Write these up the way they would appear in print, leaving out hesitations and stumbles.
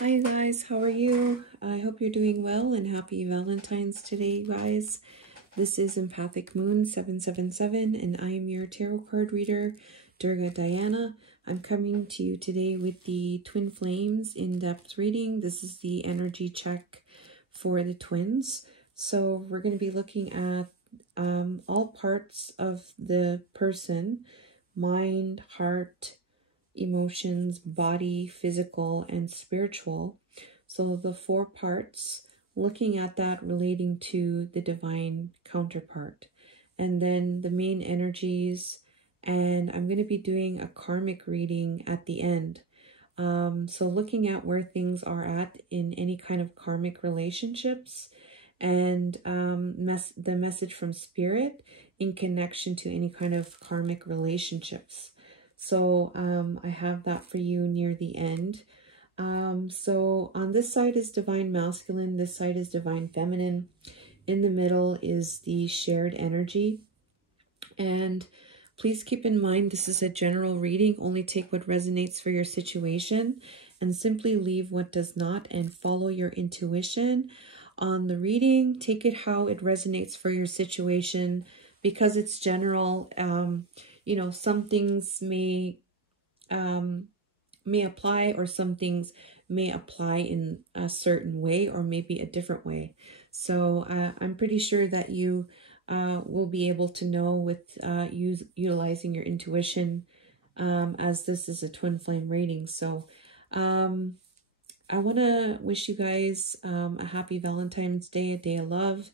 Hi guys, how are you? I hope you're doing well and happy Valentine's today, guys. This is Empathic Moon 777 and I am your tarot card reader, Durga Diana. I'm coming to you today with the Twin Flames in-depth reading. This is the energy check for the twins. So we're going to be looking at all parts of the person: mind, heart, emotions, body, physical, and spiritual. So the 4 parts, looking at that relating to the divine counterpart. And then the main energies, and I'm going to be doing a karmic reading at the end. So looking at where things are at in any kind of karmic relationships, and the message from spirit in connection to any kind of karmic relationships. So I have that for you near the end. So on this side is divine masculine, this side is divine feminine. In the middle is the shared energy. And please keep in mind, this is a general reading. Only take what resonates for your situation and simply leave what does not, and follow your intuition on the reading. Take it how it resonates for your situation, because it's general. You know, some things may apply, or some things may apply in a certain way or maybe a different way. So I'm pretty sure that you will be able to know with utilizing your intuition, as this is a twin flame reading. So I want to wish you guys a happy Valentine's Day, a day of love.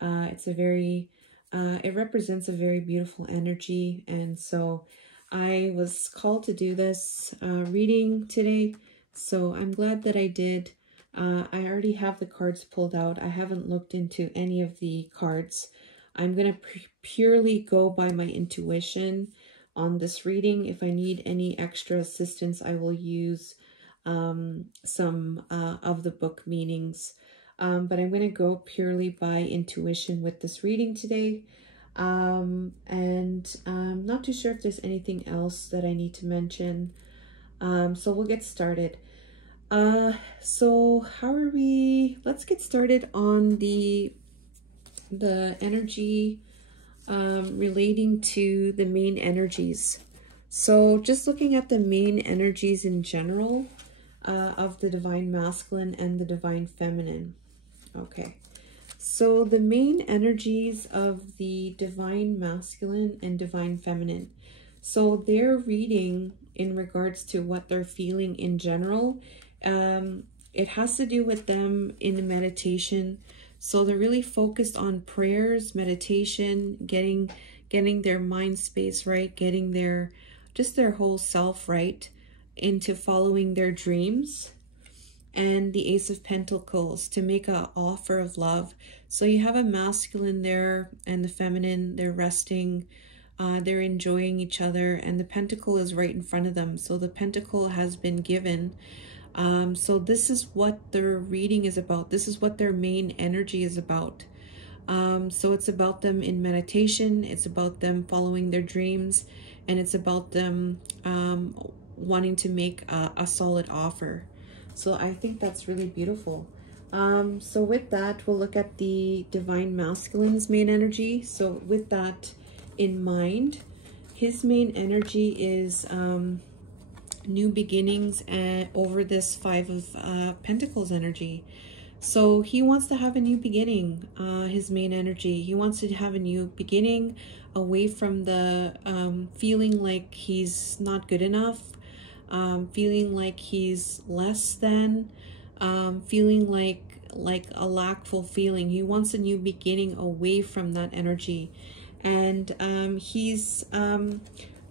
It's a very it represents a very beautiful energy, and so I was called to do this reading today, so I'm glad that I did. I already have the cards pulled out. I haven't looked into any of the cards. I'm going to purely go by my intuition on this reading. If I need any extra assistance, I will use some of the book meanings. But I'm going to go purely by intuition with this reading today. And I'm not too sure if there's anything else that I need to mention. So we'll get started. So how are we? Let's get started on the energy relating to the main energies. So just looking at the main energies in general of the divine masculine and the divine feminine. Okay. So the main energies of the divine masculine and divine feminine. So they're reading in regards to what they're feeling in general. It has to do with them in meditation. So they're really focused on prayers, meditation, getting their mind space right, getting their whole self right, into following their dreams. And the Ace of Pentacles, to make an offer of love. So you have a masculine there and the feminine, they're resting, they're enjoying each other, and the pentacle is right in front of them. So the pentacle has been given. So this is what their reading is about. This is what their main energy is about. So it's about them in meditation, it's about them following their dreams, and it's about them wanting to make a solid offer. So I think that's really beautiful. So with that, we'll look at the divine masculine's main energy. So with that in mind, his main energy is new beginnings over this 5 of Pentacles energy. So he wants to have a new beginning, his main energy. He wants to have a new beginning away from the feeling like he's not good enough, feeling like he's less than, feeling like a lackful feeling. He wants a new beginning away from that energy. And he's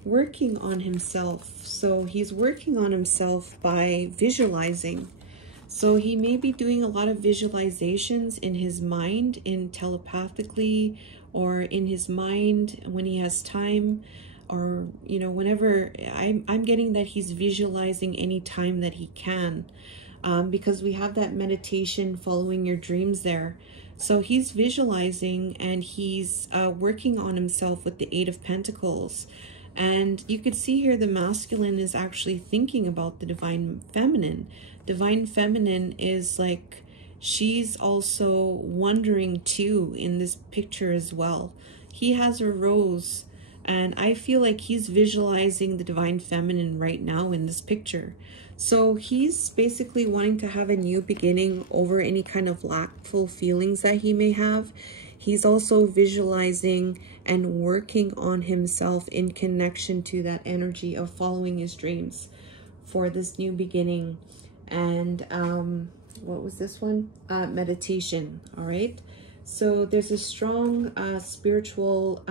working on himself. So he's working on himself by visualizing. So he may be doing a lot of visualizations in his mind, in telepathically, or in his mind when he has time, or, you know, whenever. I'm getting that he's visualizing any time that he can, because we have that meditation following your dreams there. So he's visualizing, and he's working on himself with the 8 of Pentacles. And you could see here the masculine is actually thinking about the divine feminine. Divine feminine is like, she's also wondering too in this picture as well. He has a rose, and I feel like he's visualizing the divine feminine right now in this picture. So he's basically wanting to have a new beginning over any kind of lackful feelings that he may have. He's also visualizing and working on himself in connection to that energy of following his dreams for this new beginning. And what was this one? Meditation. All right. So there's a strong spiritual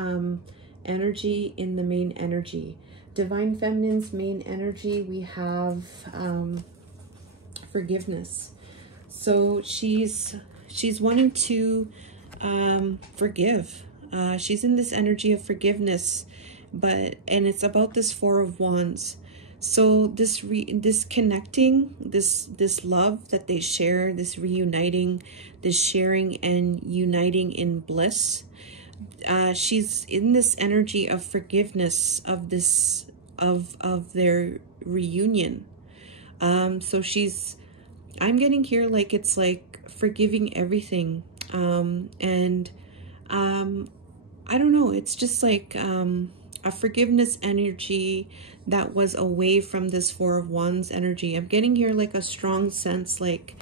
energy in the main energy. Divine Feminine's main energy, we have forgiveness. So she's wanting to forgive. She's in this energy of forgiveness, and it's about this Four of Wands. So this connecting, this love that they share, this reuniting, this sharing and uniting in bliss. She's in this energy of forgiveness of this of their reunion. So I'm getting here like it's like forgiving everything. And I don't know, it's just like a forgiveness energy that was away from this Four of Wands energy. I'm getting here like a strong sense, like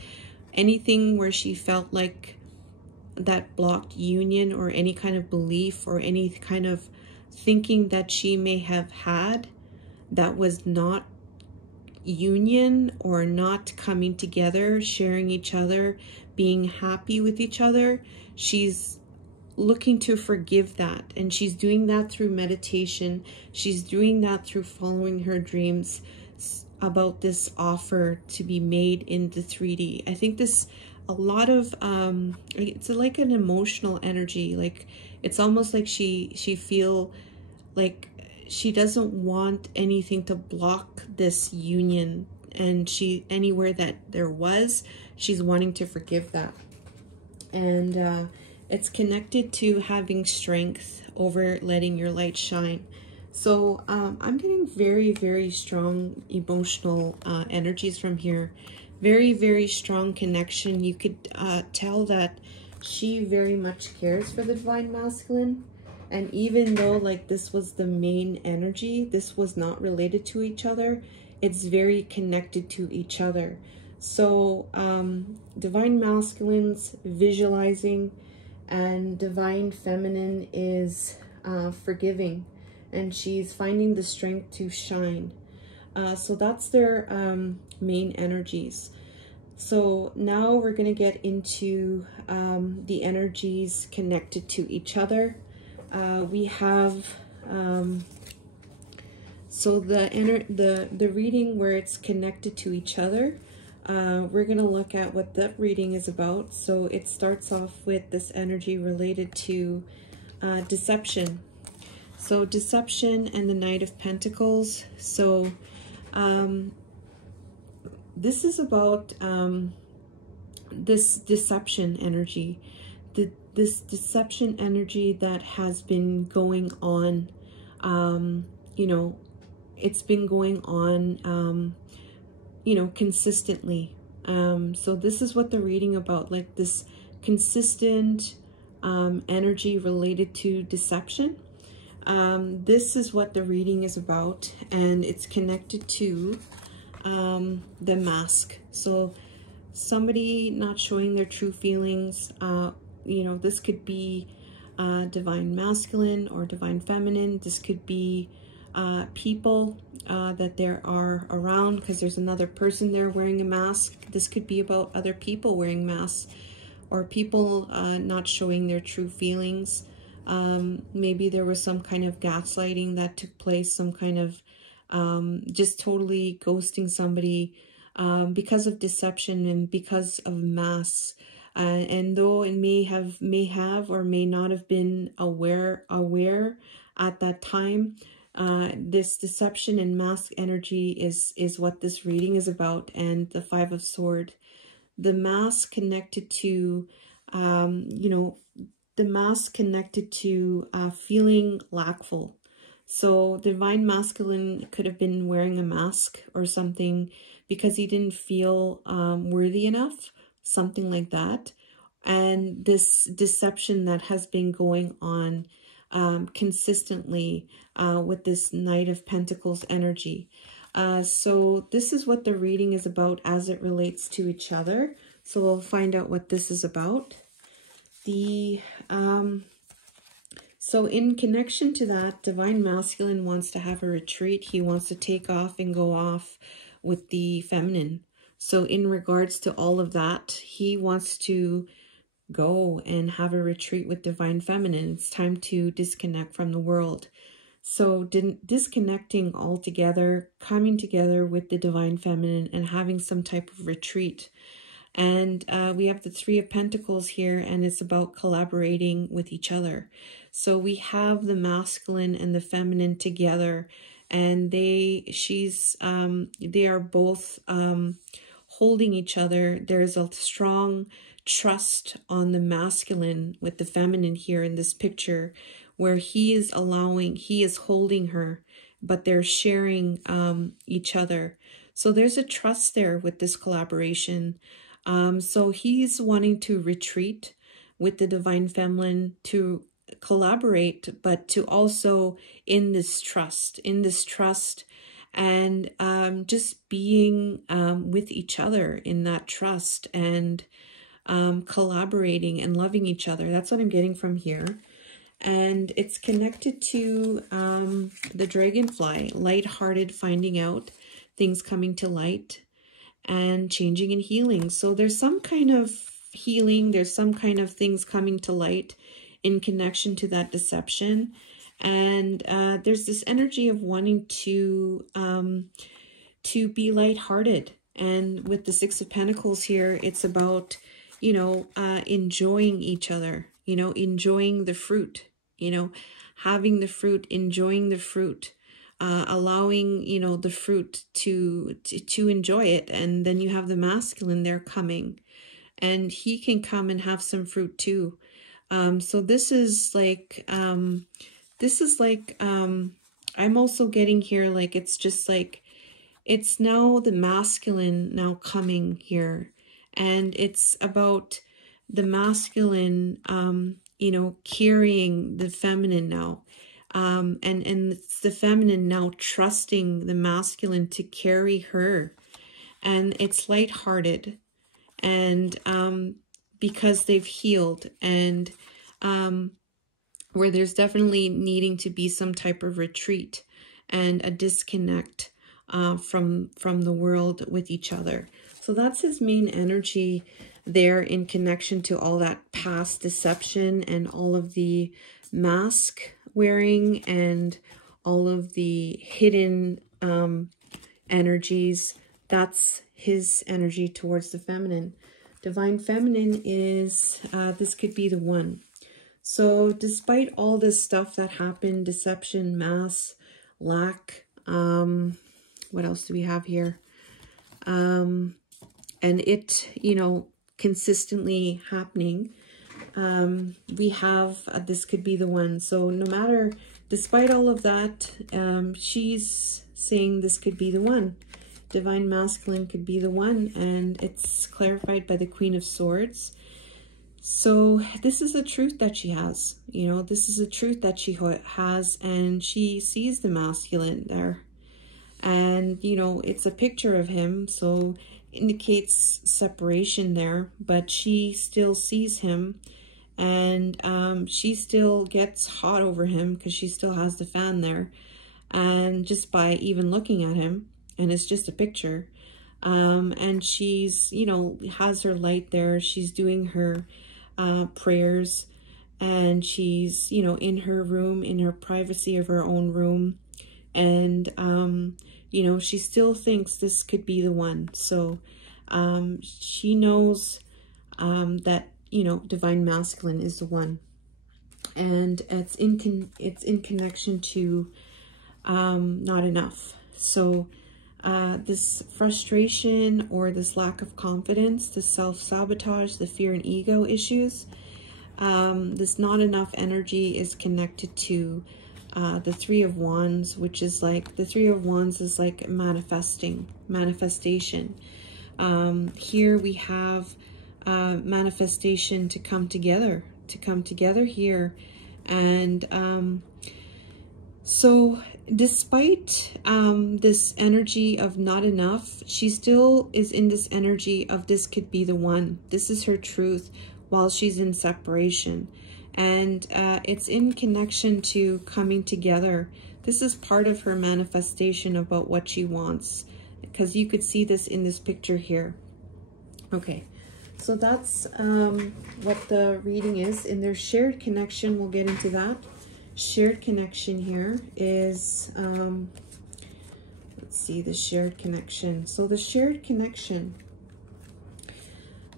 anything where she felt like that blocked union, or any kind of belief or any kind of thinking that she may have had that was not union or not coming together, sharing each other, being happy with each other. She's looking to forgive that, and she's doing that through meditation. She's doing that through following her dreams about this offer to be made in the 3D. I think this a lot of it's like an emotional energy. Like it's almost like she feel like she doesn't want anything to block this union, and anywhere that there was, she's wanting to forgive that. And it's connected to having strength over letting your light shine. So I'm getting very, very strong emotional energies from here. Very, very strong connection. You could tell that she very much cares for the divine masculine. And even though like this was the main energy, this was not related to each other. It's very connected to each other. So divine masculine's visualizing, and divine feminine is forgiving, and she's finding the strength to shine. So that's their main energies. So now we're going to get into the energies connected to each other. We have so the reading where it's connected to each other. We're going to look at what that reading is about. So it starts off with this energy related to deception. So deception and the Knight of Pentacles. So this is about this deception energy. This deception energy that has been going on, you know, it's been going on, you know, consistently. So this is what the reading about, like this consistent energy related to deception. This is what the reading is about, and it's connected to the mask. So somebody not showing their true feelings, you know, this could be divine masculine or divine feminine. This could be people that there are around, because there's another person there wearing a mask. This could be about other people wearing masks, or people not showing their true feelings. Maybe there was some kind of gaslighting that took place, some kind of just totally ghosting somebody because of deception and because of masks. And though it may have or may not have been aware at that time, this deception and mask energy is what this reading is about. And the Five of Swords, the mask connected to, you know, the mask connected to feeling lackful. So divine masculine could have been wearing a mask or something because he didn't feel worthy enough, something like that. And this deception that has been going on consistently with this Knight of Pentacles energy. So this is what the reading is about as it relates to each other. So we'll find out what this is about. So in connection to that, divine masculine wants to have a retreat. He wants to take off and go off with the feminine. So in regards to all of that, he wants to go and have a retreat with divine feminine. It's time to disconnect from the world. So disconnecting altogether, coming together with the divine feminine and having some type of retreat. And we have the Three of Pentacles here, and it's about collaborating with each other. So we have the masculine and the feminine together, and they are both holding each other. There's a strong trust on the masculine with the feminine here in this picture, where he is holding her, but they're sharing each other. So there's a trust there with this collaboration. So he's wanting to retreat with the divine feminine to collaborate, but to also in this trust, and just being with each other in that trust, and collaborating and loving each other. That's what I'm getting from here. And it's connected to the dragonfly, lighthearted, finding out things coming to light, and changing and healing. So there's some kind of healing, there's some kind of things coming to light in connection to that deception. And there's this energy of wanting to be lighthearted. And with the Six of Pentacles here, it's about, you know, enjoying each other, you know, enjoying the fruit, you know, having the fruit, enjoying the fruit. Allowing, you know, the fruit to enjoy it. And then you have the masculine there coming, and he can come and have some fruit too. So this is like, I'm also getting here, like, it's just like, it's now the masculine now coming here, and it's about the masculine, you know, carrying the feminine now. And it's the feminine now trusting the masculine to carry her, and it's lighthearted, and because they've healed, and where there's definitely needing to be some type of retreat and a disconnect from the world with each other. So that's his main energy there in connection to all that past deception and all of the mask wearing and all of the hidden energies. That's his energy towards the feminine. Divine feminine is, this could be the one. So despite all this stuff that happened, deception, mass, lack, what else do we have here? And it, you know, consistently happening. We have, this could be the one. So no matter, despite all of that, she's saying this could be the one. Divine masculine could be the one, and it's clarified by the Queen of Swords. So this is a truth that she has, you know, this is a truth that she has, and she sees the masculine there. And, you know, it's a picture of him, so indicates separation there, but she still sees him. And she still gets hot over him because she still has the fan there. And just by even looking at him, and it's just a picture. And she's, you know, has her light there. She's doing her prayers. And she's, you know, in her room, in her privacy of her own room. And, you know, she still thinks this could be the one. So she knows that, you know, divine masculine is the one, and it's in connection to not enough. So this frustration or this lack of confidence, the self-sabotage, the fear and ego issues, this not enough energy is connected to the Three of Wands, which is like, the Three of Wands is like manifestation. Here we have manifestation to come together here. And so despite this energy of not enough, she still is in this energy of this could be the one. This is her truth while she's in separation. And it's in connection to coming together. This is part of her manifestation about what she wants, because you could see this in this picture here. Okay, so that's what the reading is. In their shared connection, we'll get into that. Shared connection here is, let's see, the shared connection. So the shared connection,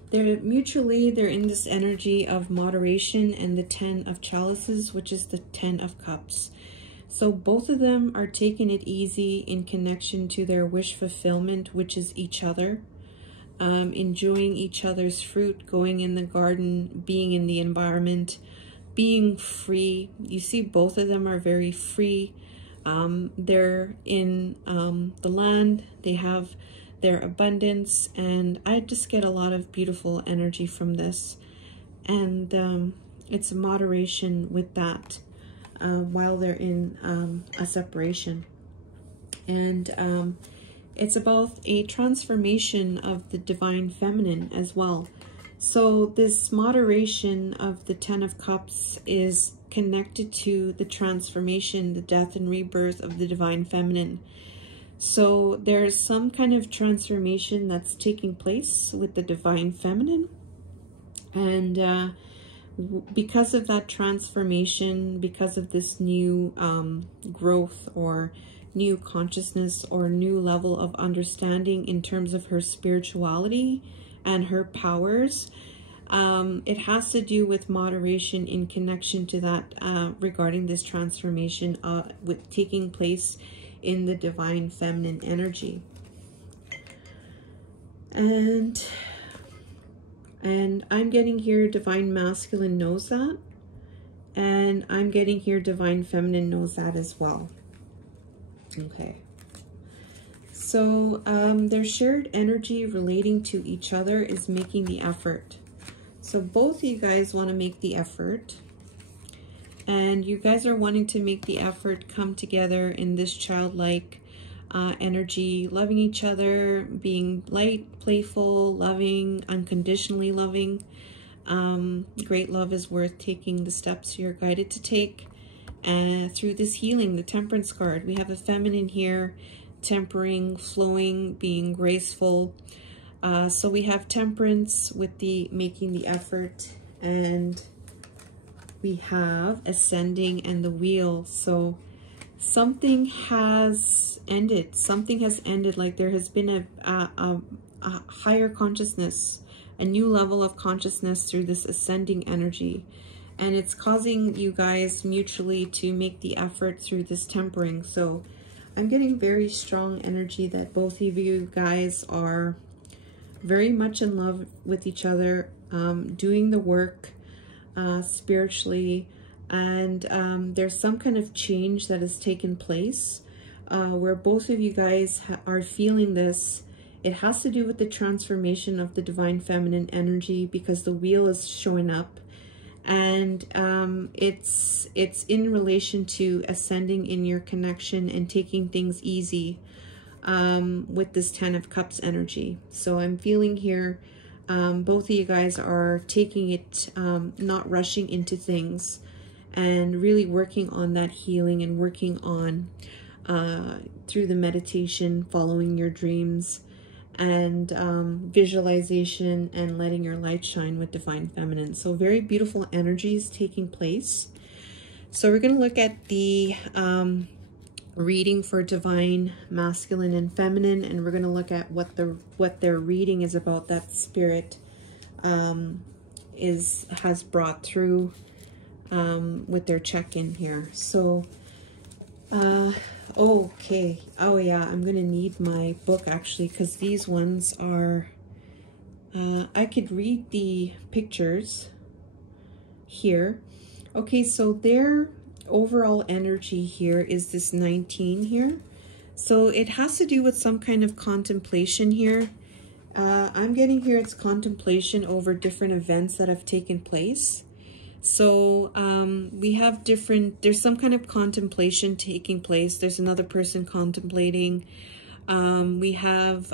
they're in this energy of moderation and the 10 of chalices, which is the 10 of cups. So both of them are taking it easy in connection to their wish fulfillment, which is each other. Enjoying each other's fruit, going in the garden, being in the environment, being free. You see both of them are very free. They're in the land. They have their abundance, and I just get a lot of beautiful energy from this. And it's a moderation with that while they're in a separation. And it's about a transformation of the divine feminine as well. So this moderation of the 10 of cups is connected to the transformation, the death and rebirth of the divine feminine. So there's some kind of transformation that's taking place with the divine feminine. And because of that transformation, because of this new growth or new consciousness or new level of understanding in terms of her spirituality and her powers, it has to do with moderation in connection to that regarding this transformation with taking place in the divine feminine energy. And I'm getting here divine masculine knows that, and I'm getting here divine feminine knows that as well. Okay, so their shared energy relating to each other is making the effort. So both of you guys want to make the effort, and you guys are wanting to make the effort come together in this childlike energy, loving each other, being light, playful, loving, unconditionally loving. Great love is worth taking the steps you're guided to take. Through this healing, the temperance card, we have a feminine here, tempering, flowing, being graceful. So we have temperance with the making the effort, and we have ascending and the wheel. So something has ended. Something has ended. Like there has been a higher consciousness, a new level of consciousness through this ascending energy. And it's causing you guys mutually to make the effort through this tempering. So I'm getting very strong energy that both of you guys are very much in love with each other, doing the work spiritually. And there's some kind of change that has taken place where both of you guys are feeling this. It has to do with the transformation of the divine feminine energy, because the wheel is showing up. And it's in relation to ascending in your connection and taking things easy with this 10 of cups energy. So I'm feeling here both of you guys are taking it, not rushing into things, and really working on that healing and working on through the meditation, following your dreams, and visualization, and letting your light shine with divine feminine. So very beautiful energies taking place. So we're going to look at the reading for divine masculine and feminine, and we're going to look at what their reading is about, that spirit has brought through with their check-in here. So okay, oh yeah, I'm gonna need my book actually, because these ones are I could read the pictures here. Okay, so they're overall energy here is this 19 here. So it has to do with some kind of contemplation here. I'm getting here it's contemplation over different events that have taken place. So we have there's some kind of contemplation taking place. There's another person contemplating. We have,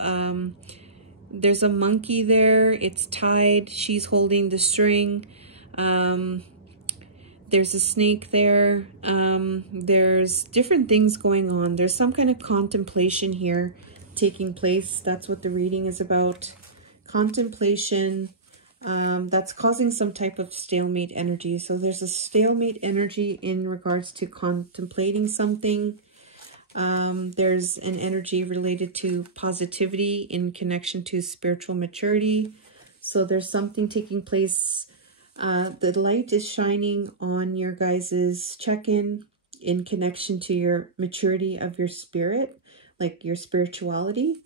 there's a monkey there. It's tied. She's holding the string. There's a snake there. There's different things going on. There's some kind of contemplation here taking place. That's what the reading is about. Contemplation. That's causing some type of stalemate energy. So there's a stalemate energy in regards to contemplating something. There's an energy related to positivity in connection to spiritual maturity. So there's something taking place. The light is shining on your guys's check-in in connection to your maturity of your spirit, like your spirituality.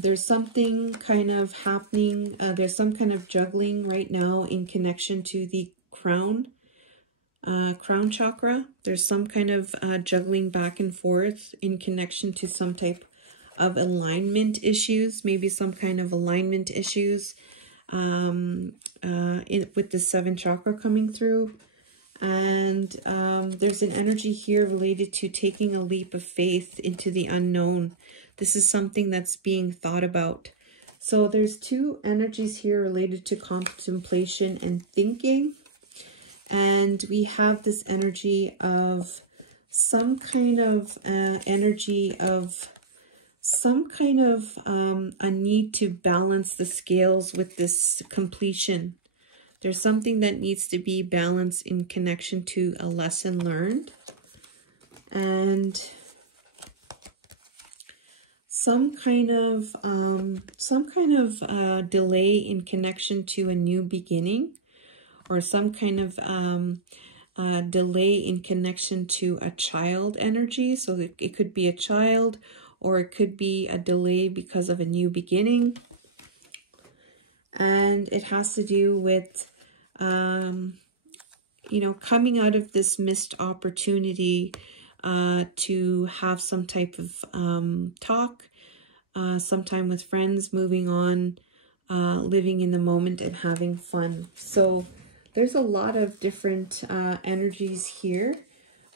There's something kind of happening. There's some kind of juggling right now in connection to the crown chakra. There's some kind of juggling back and forth in connection to some type of alignment issues, maybe some kind of alignment issues with the 7th chakra coming through. And there's an energy here related to taking a leap of faith into the unknown. This is something that's being thought about. So there's 2 energies here related to contemplation and thinking. And we have this energy of some kind of energy of some kind of a need to balance the scales with this completion. There's something that needs to be balanced in connection to a lesson learned. And some kind of delay in connection to a new beginning, or some kind of delay in connection to a child energy. So it could be a child, or it could be a delay because of a new beginning. And it has to do with, you know, coming out of this missed opportunity to have some type of talk, sometime with friends, moving on, living in the moment and having fun. So there's a lot of different energies here.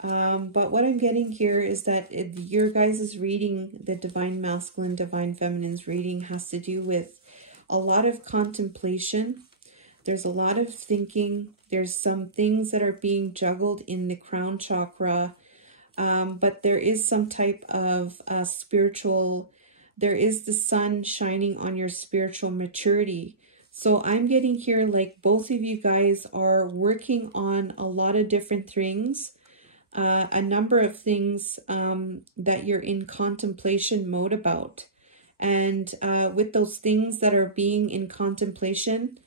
But what I'm getting here is that your guys' reading, the Divine Masculine, Divine Feminine's reading, has to do with a lot of contemplation. There's a lot of thinking. There's some things that are being juggled in the crown chakra. But there is some type of spiritual, there is the sun shining on your spiritual maturity. So I'm getting here like both of you guys are working on a lot of different things, a number of things that you're in contemplation mode about. And with those things that are being in contemplation,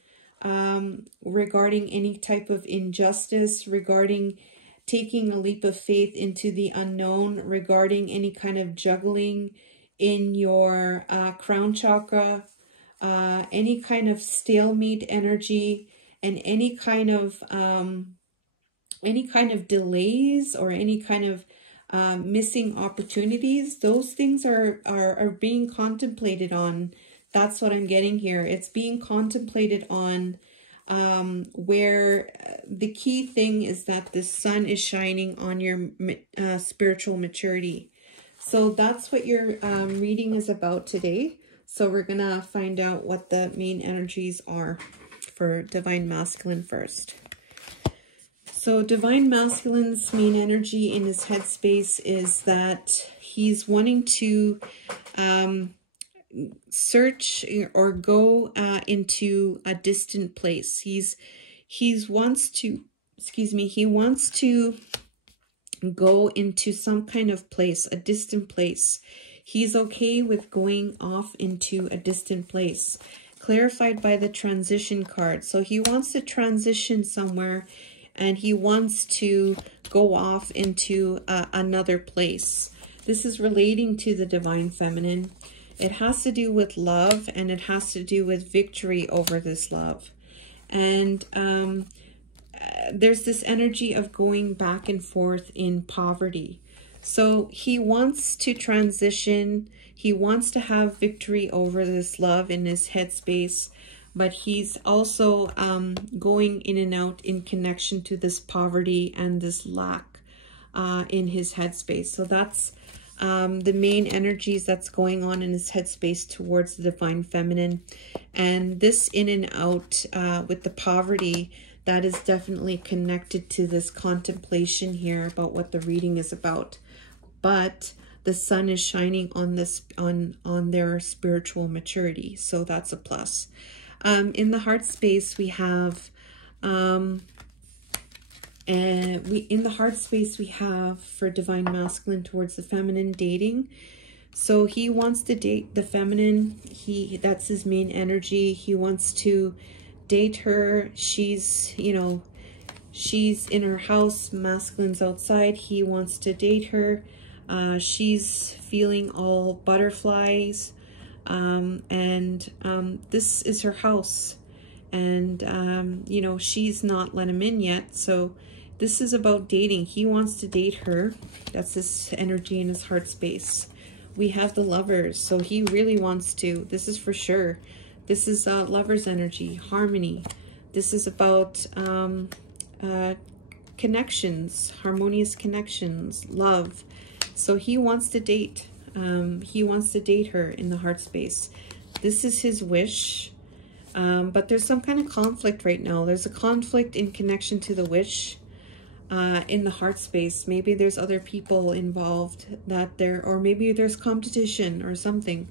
regarding any type of injustice, regarding taking a leap of faith into the unknown, regarding any kind of juggling in your crown chakra, any kind of stalemate energy, and any kind of delays or any kind of missing opportunities. Those things are being contemplated on. That's what I'm getting here. It's being contemplated on, where the key thing is that the sun is shining on your spiritual maturity. So that's what your reading is about today. So we're going to find out what the main energies are for Divine Masculine first. So Divine Masculine's main energy in his headspace is that he's wanting to search or go into a distant place. He wants to go into some kind of place, a distant place. He's okay with going off into a distant place, clarified by the transition card. So he wants to transition somewhere, and he wants to go off into another place. This is relating to the Divine Feminine. It has to do with love, and it has to do with victory over this love. And there's this energy of going back and forth in poverty. So he wants to transition. He wants to have victory over this love in his headspace, but he's also going in and out in connection to this poverty and this lack in his headspace. So that's the main energies that's going on in his headspace towards the divine feminine. And this in and out with the poverty, that is definitely connected to this contemplation here about what the reading is about. But the sun is shining on this, on their spiritual maturity, so that's a plus. In the heart space, we have in the heart space we have for divine masculine towards the feminine, dating. So he wants to date the feminine. That's his main energy. He wants to date her. She's, you know, she's in her house, masculine's outside. He wants to date her. She's feeling all butterflies, and this is her house, and you know, she's not let him in yet. So this is about dating. He wants to date her. That's his energy in his heart space. We have the lovers, so he really wants to. This is for sure. This is lover's energy, harmony. This is about connections, harmonious connections, love. So he wants to date. He wants to date her in the heart space. This is his wish. But there's some kind of conflict right now. There's a conflict in connection to the wish in the heart space. Maybe there's other people involved that there, or maybe there's competition or something.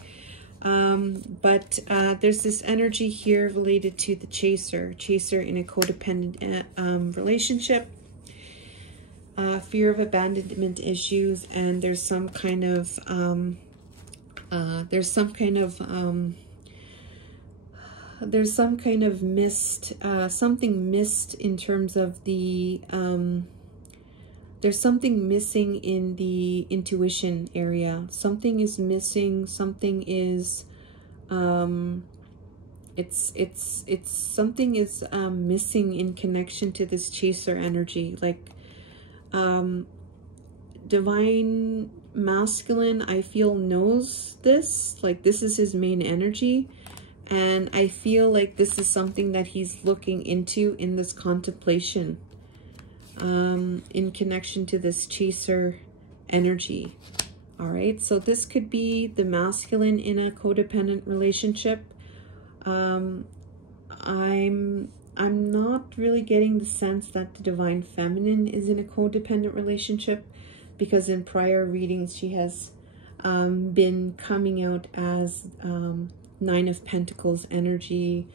But there's this energy here related to the chaser in a codependent relationship. Fear of abandonment issues, and there's some kind of something missed in terms of the there's something missing in the intuition area. Something is missing. Something is something is missing in connection to this chaser energy. Like divine masculine, I feel, knows this. Like this is his main energy. And I feel like this is something that he's looking into in this contemplation, in connection to this chaser energy. All right, so this could be the masculine in a codependent relationship. I'm not really getting the sense that the divine feminine is in a codependent relationship, because in prior readings she has been coming out as Nine of Pentacles energy.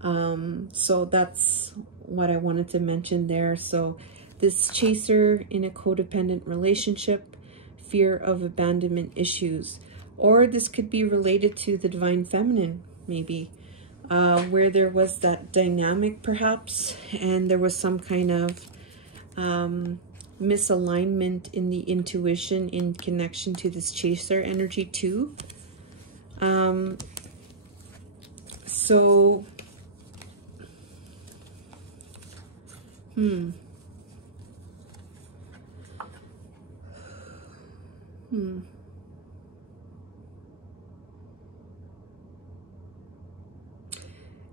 So that's what I wanted to mention there. So this chaser in a codependent relationship, fear of abandonment issues, or this could be related to the divine feminine, maybe, where there was that dynamic perhaps, and there was some kind of misalignment in the intuition in connection to this chaser energy too. So,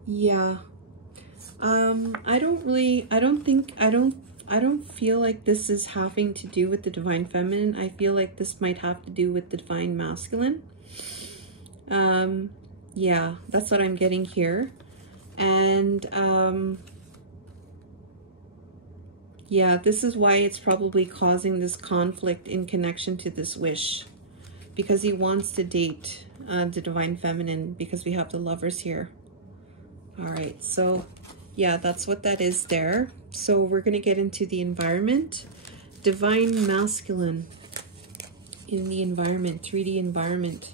yeah. I don't feel like this is having to do with the divine feminine. I feel like this might have to do with the divine masculine. Yeah, that's what I'm getting here. And yeah, this is why it's probably causing this conflict in connection to this wish, because he wants to date the divine feminine, because we have the lovers here. All right, so yeah, that's what that is there. So we're going to get into the environment. Divine masculine in the environment, 3D environment,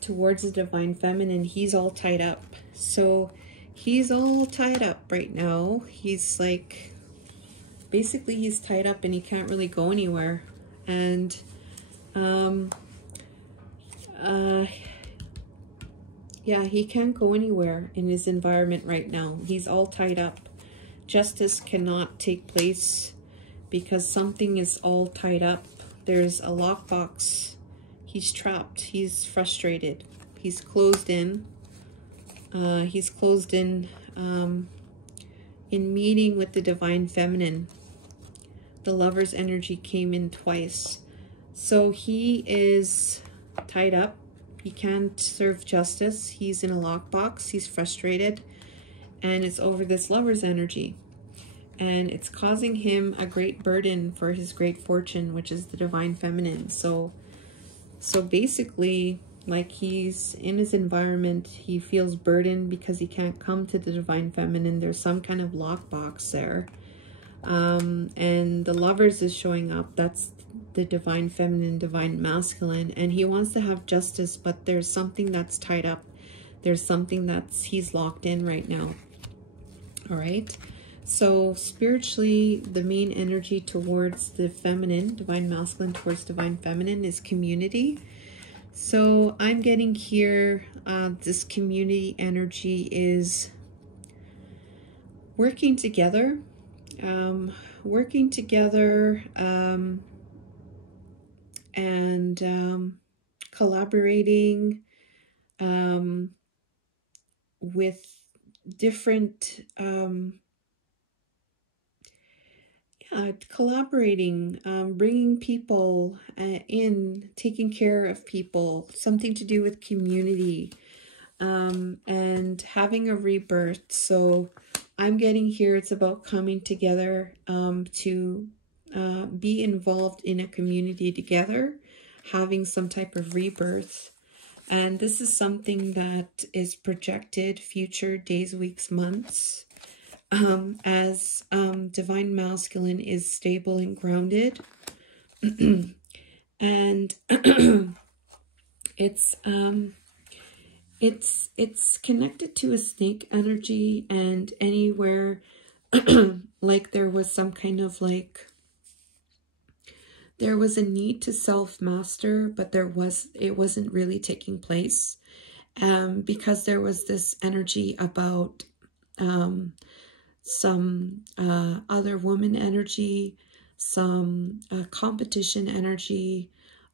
towards the divine feminine. He's all tied up. So he's all tied up right now. He's like, basically he's tied up and he can't really go anywhere. And yeah, he can't go anywhere in his environment right now. He's all tied up. justice cannot take place because something is all tied up. There's a lockbox. He's trapped. He's frustrated. He's closed in. He's closed in meeting with the Divine Feminine. The Lover's energy came in twice. So he is tied up. He can't serve justice. He's in a lockbox. He's frustrated. And it's over this Lover's energy. And it's causing him a great burden for his great fortune, which is the Divine Feminine. So basically, like, he's in his environment, he feels burdened because he can't come to the Divine Feminine. There's some kind of lockbox there. And the Lovers is showing up. That's the Divine Feminine, Divine Masculine. And he wants to have justice, but there's something that's tied up. There's something he's locked in right now. All right. So spiritually, the main energy towards the feminine, Divine Masculine towards Divine Feminine, is community. So I'm getting here, this community energy is working together, and collaborating with different collaborating, bringing people in, taking care of people, something to do with community, and having a rebirth. So I'm getting here, it's about coming together to be involved in a community together, having some type of rebirth. And this is something that is projected future days, weeks, months. As Divine Masculine is stable and grounded. And it's connected to a snake energy, and anywhere like there was some kind of there was a need to self-master, but it wasn't really taking place, because there was this energy about some other woman energy, some competition energy,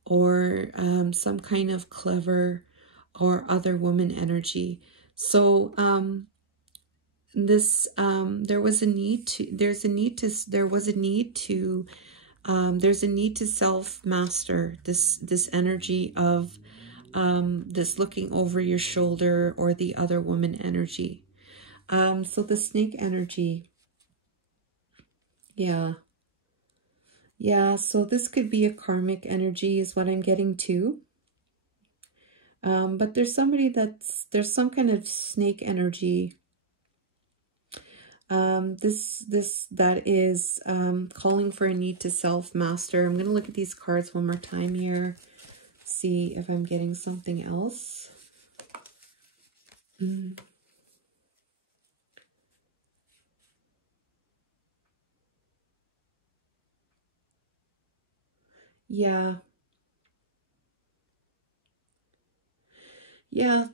or some kind of clever or other woman energy. So there's a need to self-master this energy of this looking over your shoulder, or the other woman energy. So the snake energy, yeah, so this could be a karmic energy is what I'm getting to. But there's somebody there's some kind of snake energy, that is calling for a need to self-master. I'm going to look at these cards one more time here, see if I'm getting something else. Yeah,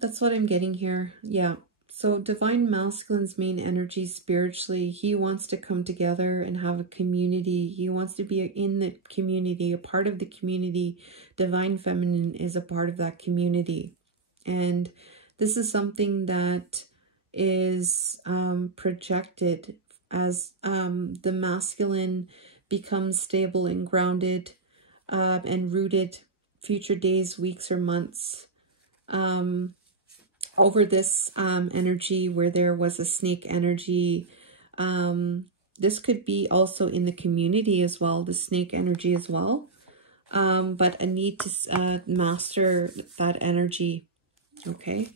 that's what I'm getting here. Yeah. So Divine Masculine's main energy spiritually, he wants to come together and have a community. He wants to be in the community, a part of the community. Divine Feminine is a part of that community. And this is something that is projected as the masculine becomes stable and grounded and rooted future days, weeks, or months. Over this energy where there was a snake energy. This could be also in the community as well, the snake energy as well. But a need to master that energy. Okay,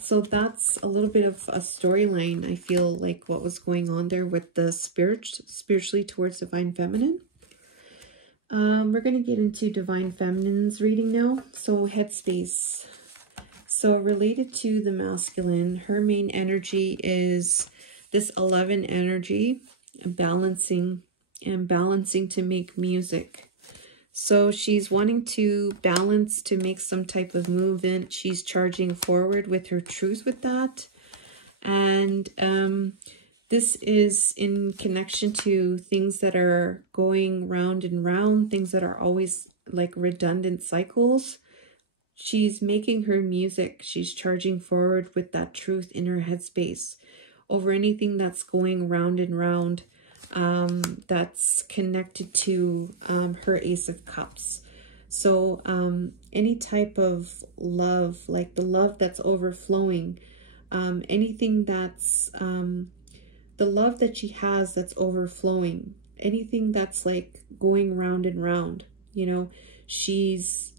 so that's a little bit of a storyline, I feel like, what was going on there with the spiritually towards Divine Feminine. We're going to get into Divine Feminine's reading now. So headspace. So related to the masculine, her main energy is this 11 energy, balancing to make music. So she's wanting to balance, to make some type of movement. She's charging forward with her truth with that. And this is in connection to things that are going round and round, things that are always like redundant cycles. She's making her music. She's charging forward with that truth in her headspace over anything that's going round and round, that's connected to her Ace of Cups. So any type of love, like the love that's overflowing, anything that's the love that she has that's overflowing, anything that's like going round and round, you know, she's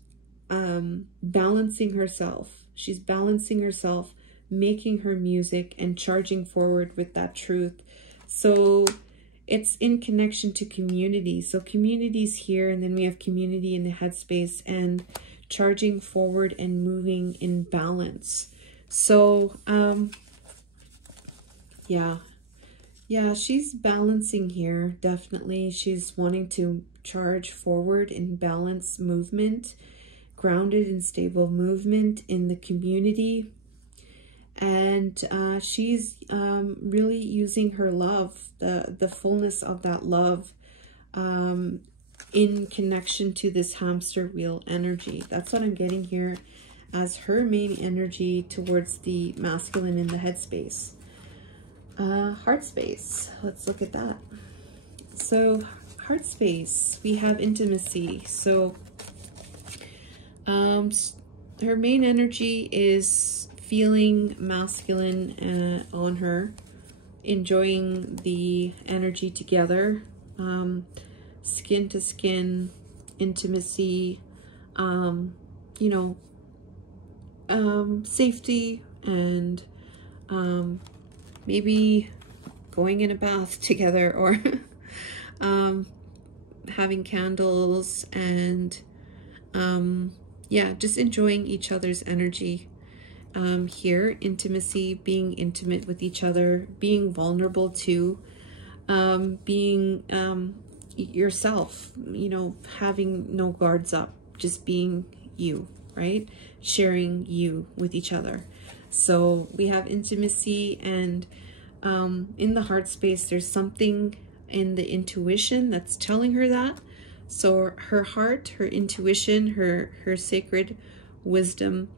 balancing herself. She's balancing herself, making her music and charging forward with that truth. So it's in connection to community. So community's here, and then we have community in the headspace and charging forward and moving in balance. So yeah, she's balancing here, definitely. She's wanting to charge forward in balance movement, grounded and stable movement in the community. And she's really using her love, the fullness of that love, in connection to this hamster wheel energy. That's what I'm getting here as her main energy towards the masculine in the headspace. Heart space, let's look at that. So heart space, we have intimacy. So her main energy is feeling masculine on her, enjoying the energy together, skin to skin intimacy, you know, safety, and maybe going in a bath together, or having candles, and yeah, just enjoying each other's energy. Here, intimacy, being intimate with each other, being vulnerable too, being yourself, you know, having no guards up, just being you, right? Sharing you with each other. So we have intimacy, and in the heart space, there's something in the intuition that's telling her that. So her heart, her intuition, her sacred wisdom,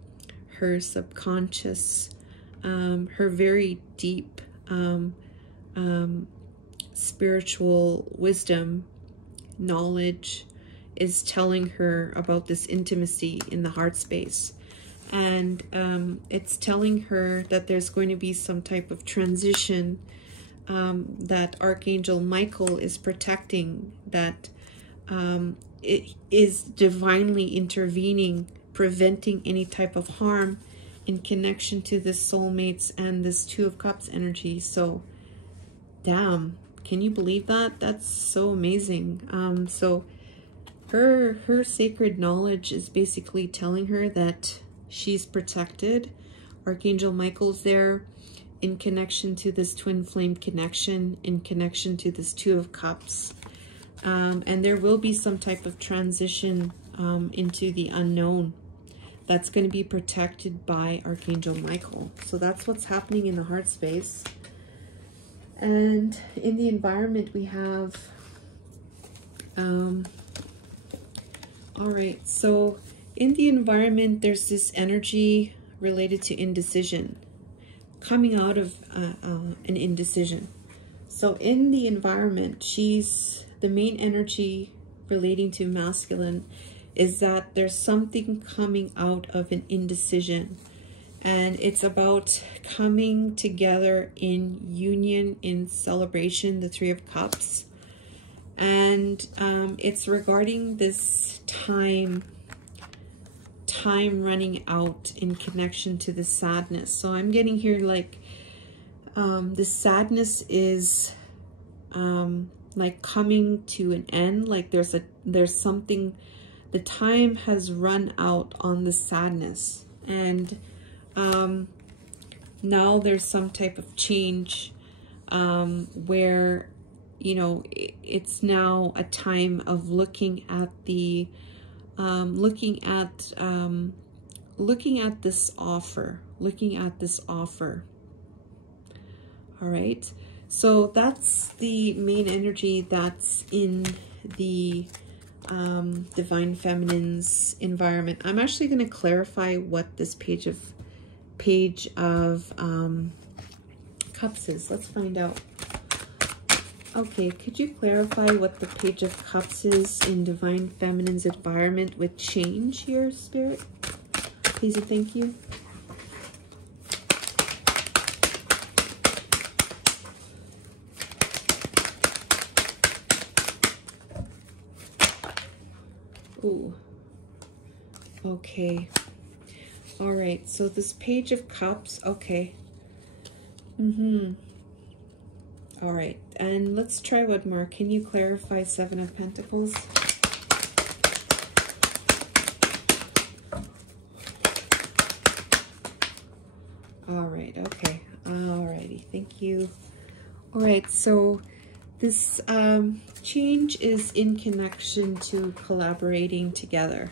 her subconscious, her very deep spiritual wisdom, knowledge, is telling her about this intimacy in the heart space. And it's telling her that there's going to be some type of transition, that Archangel Michael is protecting, that it is divinely intervening, preventing any type of harm in connection to this soulmates and this Two of Cups energy. So damn, can you believe that? That's so amazing. So her sacred knowledge is basically telling her that she's protected. Archangel Michael's there in connection to this twin flame connection, in connection to this Two of Cups. And there will be some type of transition into the unknown that's going to be protected by Archangel Michael. So that's what's happening in the heart space. And in the environment we have, all right, so in the environment, there's this energy related to indecision, coming out of an indecision. So in the environment, the main energy relating to masculine is that there's something coming out of an indecision. And it's about coming together in union, in celebration, the Three of Cups. And it's regarding this time running out in connection to the sadness. So I'm getting here like the sadness is like coming to an end. Like there's something, the time has run out on the sadness, and now there's some type of change where, you know, it's now a time of looking at the looking at this offer. All right, So that's the main energy that's in the Divine Feminine's environment. I'm actually going to clarify what this page of Cups is. Let's find out. Okay, could you clarify what the Page of Cups is in Divine Feminine's environment with change here, Spirit? Please and thank you. Ooh. Okay. All right, so this Page of Cups, okay. All right, and let's try one more. Can you clarify Seven of Pentacles? All right, okay. All righty, thank you. All right, so this change is in connection to collaborating together.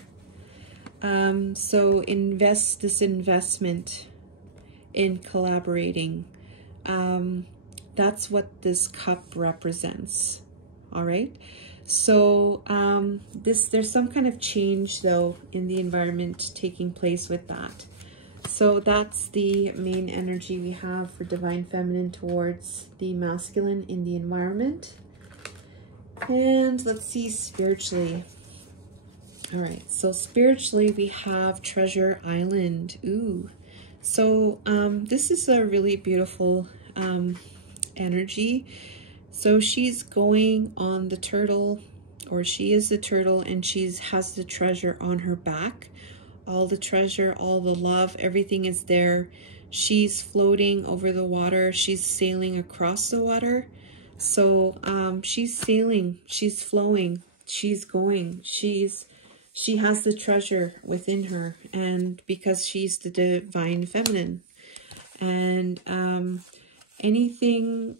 So this investment in collaborating, that's what this cup represents. All right, so there's some kind of change though in the environment taking place with that. So that's the main energy we have for Divine Feminine towards the masculine in the environment. And let's see spiritually. All right, so spiritually we have Treasure Island. Ooh, so this is a really beautiful energy. So she's going on the turtle, or she is the turtle, and has the treasure on her back. All the treasure, all the love, everything is there. She's floating over the water. She's sailing across the water. So she's sailing, she's flowing, she's going, she has the treasure within her, and because she's the Divine Feminine. And anything,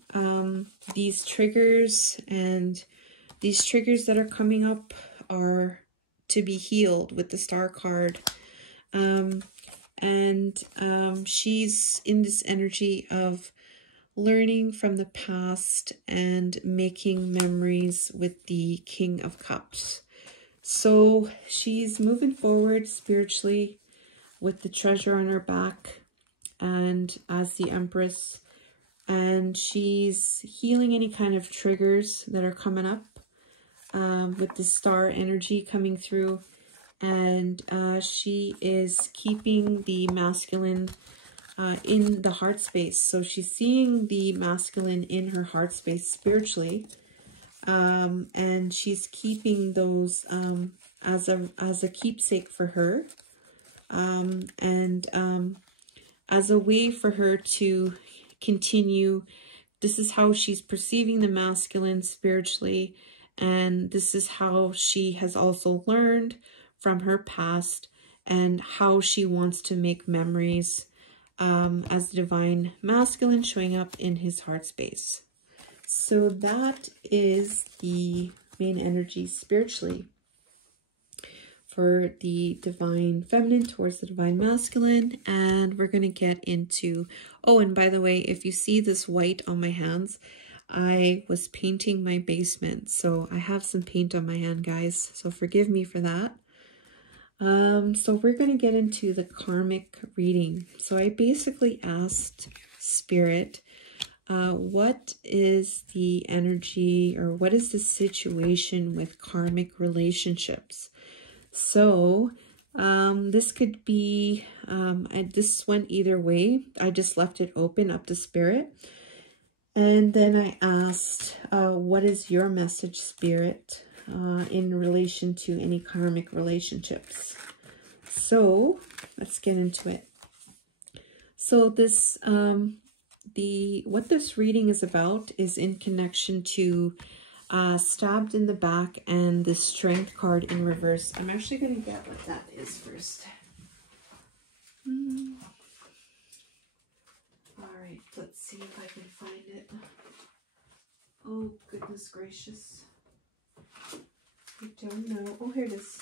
these triggers that are coming up are to be healed with the Star card. She's in this energy of learning from the past and making memories with the King of Cups. So she's moving forward spiritually with the treasure on her back and as the Empress, and she's healing any kind of triggers that are coming up with the star energy coming through. And she is keeping the masculine in the heart space. So she's seeing the masculine in her heart space spiritually. And she's keeping those as a keepsake for her. As a way for her to continue. This is how she's perceiving the masculine spiritually. And this is how she has also learned from her past and how she wants to make memories as the Divine Masculine showing up in his heart space. So that is the main energy spiritually for the Divine Feminine towards the Divine Masculine. And we're going to get into, oh, and by the way, if you see this white on my hands, I was painting my basement, so I have some paint on my hand, guys, so forgive me for that. So we're going to get into the karmic reading. So I basically asked Spirit, what is the energy, or what is the situation with karmic relationships? So this could be, this went either way. I just left it open up to Spirit. And then I asked, what is your message, Spirit, in relation to any karmic relationships? So let's get into it. So this, what this reading is about is in connection to stabbed in the back and the Strength card in reverse. I'm actually going to get what that is first. Alright, let's see if I can find it. Oh, goodness gracious. I don't know. Oh, here it is.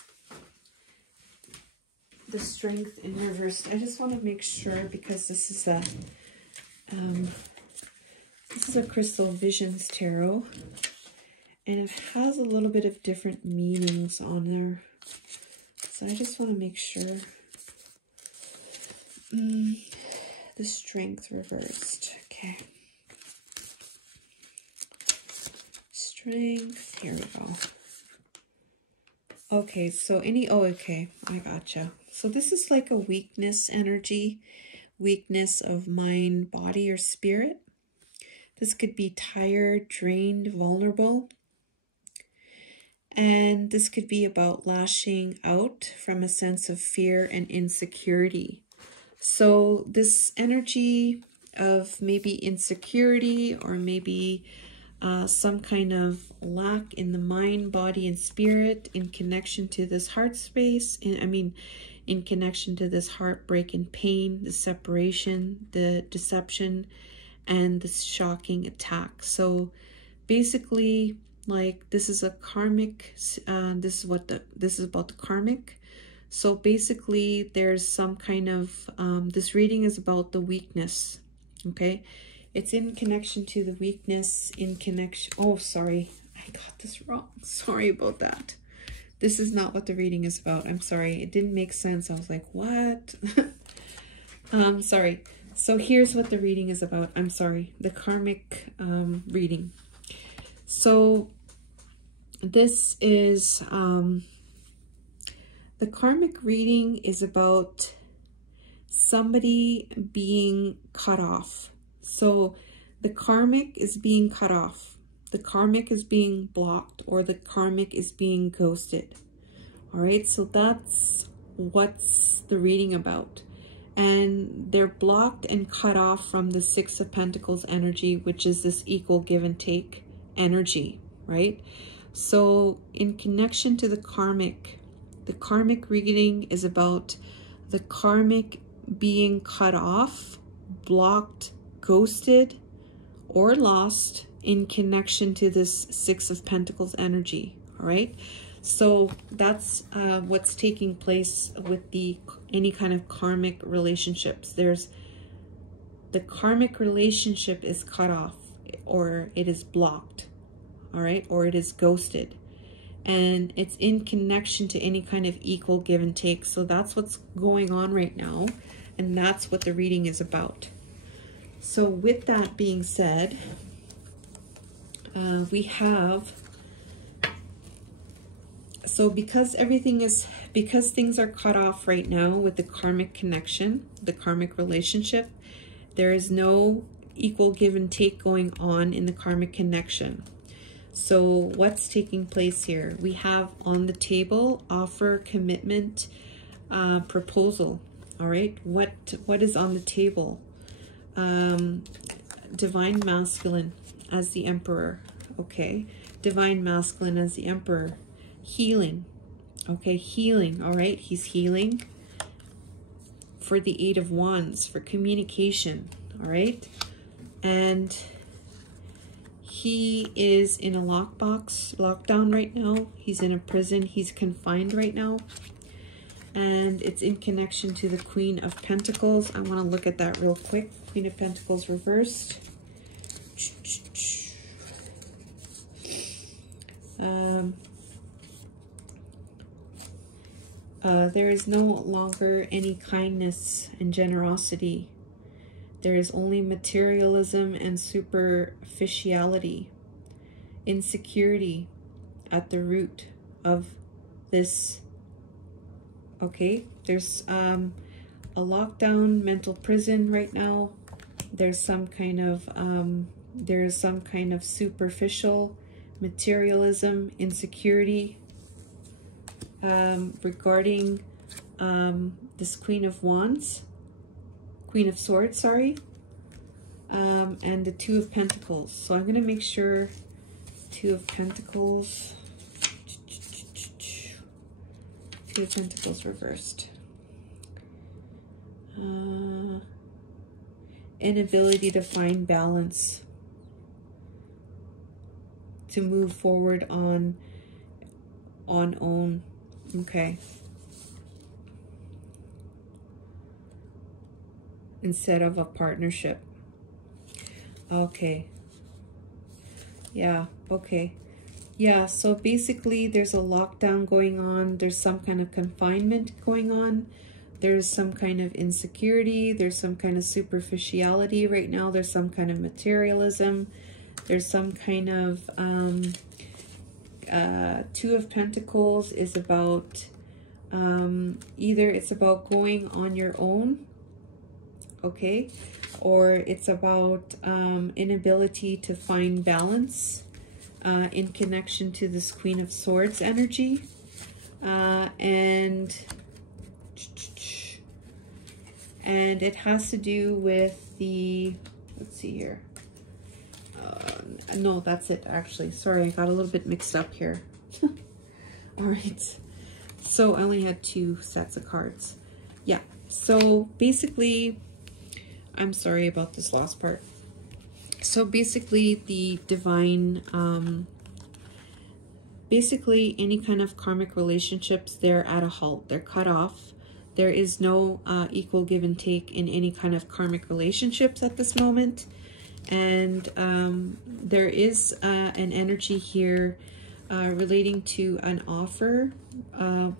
The Strength in reverse. I just want to make sure, because this is a This is a Crystal Visions Tarot, and it has a little bit of different meanings on there. So I just want to make sure. The Strength reversed. Okay. Strength. Here we go. Okay, so okay, I gotcha. So this is like a weakness energy, weakness of mind, body, or spirit. This could be tired, drained, vulnerable. And this could be about lashing out from a sense of fear and insecurity. So this energy of maybe insecurity, or maybe some kind of lack in the mind, body, and spirit in connection to this heart space. In connection to this heartbreak and pain, the separation, the deception, and the shocking attack. So basically, like, this is a karmic, this is about the karmic. So basically there's some kind of, this reading is about the weakness, okay? It's in connection to the weakness, in connection, oh, sorry, I got this wrong. Sorry about that. This is not what the reading is about. I'm sorry, it didn't make sense. I was like, what? Sorry. So here's what the reading is about. I'm sorry, the karmic reading. So this is, the karmic reading is about somebody being cut off. So the karmic is being cut off. The karmic is being blocked, or the karmic is being ghosted. All right, so that's what's the reading about. And they're blocked and cut off from the Six of Pentacles energy, which is this equal give and take energy, right? So in connection to the karmic reading is about the karmic being cut off, blocked, ghosted, or lost in connection to this Six of Pentacles energy. All right, so that's what's taking place with any kind of karmic relationships. There's the karmic relationship is cut off, or it is blocked, all right, or it is ghosted, and it's in connection to any kind of equal give and take. So that's what's going on right now, and that's what the reading is about. So with that being said, we have, so because things are cut off right now with the karmic connection, the karmic relationship, there is no equal give and take going on in the karmic connection. So what's taking place here? We have on the table offer, commitment, proposal. All right, what is on the table? Divine masculine as the Emperor. Okay, divine masculine as the Emperor. Healing. Okay, healing. All right, he's healing for the Eight of Wands, for communication. All right, and he is in a lockdown right now. He's in a prison. He's confined right now. And it's in connection to the Queen of Pentacles. I want to look at that real quick. Queen of Pentacles reversed. There is no longer any kindness and generosity. There is only materialism and superficiality, insecurity at the root of this. Okay, there's a lockdown, mental prison right now. There's some kind of superficial materialism, insecurity regarding this Queen of Swords, sorry, and the Two of Pentacles. So I'm going to make sure Two of Pentacles, Two of Pentacles reversed. Inability to find balance, to move forward on own. Okay. Instead of a partnership. Okay. Yeah, okay. Yeah, so basically there's a lockdown going on. There's some kind of confinement going on. There's some kind of insecurity. There's some kind of superficiality right now. There's some kind of materialism. There's some kind of Two of Pentacles is about either it's about going on your own, okay, or it's about inability to find balance in connection to this Queen of Swords energy, and it has to do with the, let's see here, no, that's it actually, sorry, I got a little bit mixed up here. All right, so I only had 2 sets of cards. Yeah, so basically, I'm sorry about this last part. So basically the divine, basically any kind of karmic relationships, they're at a halt, they're cut off. There is no equal give and take in any kind of karmic relationships at this moment. And there is an energy here relating to an offer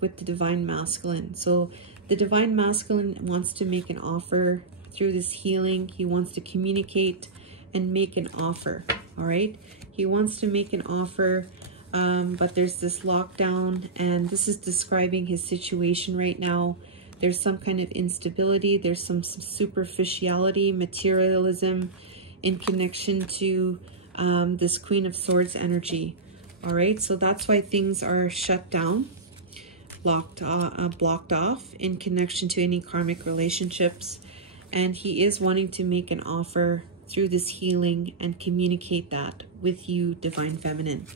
with the divine masculine. So the divine masculine wants to make an offer through this healing. He wants to communicate and make an offer. All right, he wants to make an offer, but there's this lockdown, and this is describing his situation right now. There's some kind of instability. There's some superficiality, materialism in connection to this Queen of Swords energy. All right, so that's why things are shut down, blocked off in connection to any karmic relationships. And he is wanting to make an offer through this healing and communicate that with you, Divine Feminine.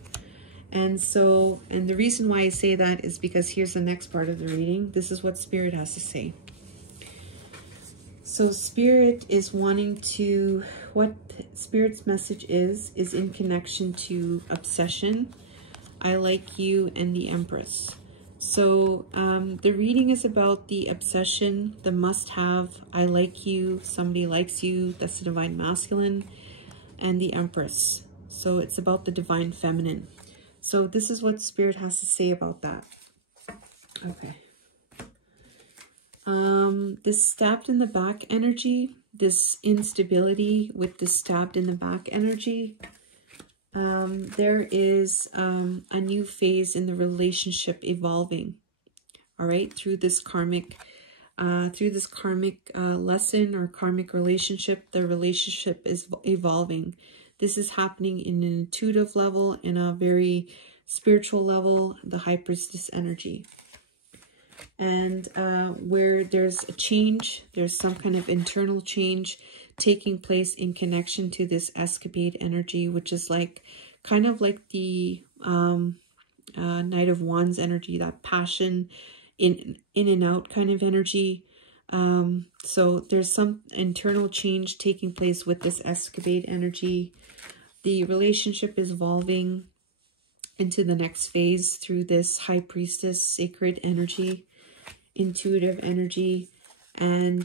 And so, and the reason why I say that is because here's the next part of the reading. This is what Spirit has to say. So Spirit is wanting to, what Spirit's message is in connection to obsession, I like you, and the Empress. So the reading is about the obsession, the must-have, I like you, somebody likes you, that's the Divine Masculine, and the Empress. So it's about the Divine Feminine. So this is what Spirit has to say about that. Okay. This stabbed in the back energy, this instability with this stabbed in the back energy, there is a new phase in the relationship evolving, all right, through this karmic lesson or karmic relationship. The relationship is evolving. This is happening in an intuitive level, in a very spiritual level, the High Priestess energy. And where there's a change, there's some kind of internal change taking place in connection to this escapade energy, which is like kind of like the Knight of Wands energy, that passion in and out kind of energy. So there's some internal change taking place with this escapade energy. The relationship is evolving into the next phase through this High Priestess sacred energy, intuitive energy, and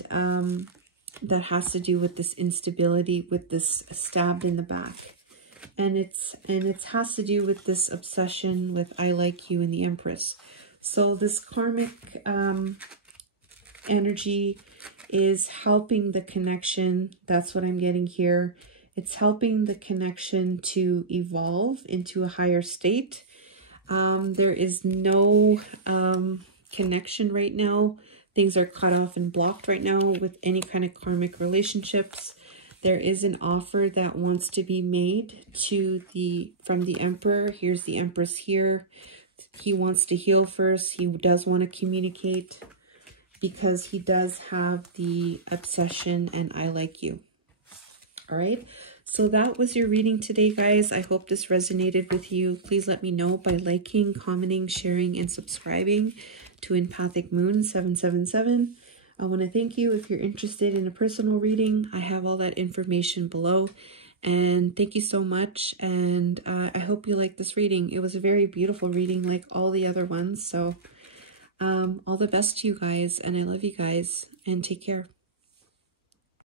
that has to do with this instability, with this stabbed in the back, and it has to do with this obsession with I like you and the Empress. So this karmic energy is helping the connection. That's what I'm getting here. It's helping the connection to evolve into a higher state. There is no connection right now. Things are cut off and blocked right now with any kind of karmic relationships. There is an offer that wants to be made to from the Emperor. Here's the Empress here. He wants to heal first. He does want to communicate because he does have the obsession and I like you. All right. So that was your reading today, guys. I hope this resonated with you. Please let me know by liking, commenting, sharing, and subscribing to Empathic Moon 777. I want to thank you. If you're interested in a personal reading, I have all that information below. And thank you so much. And I hope you like this reading. It was a very beautiful reading like all the other ones. So all the best to you guys. And I love you guys. And take care.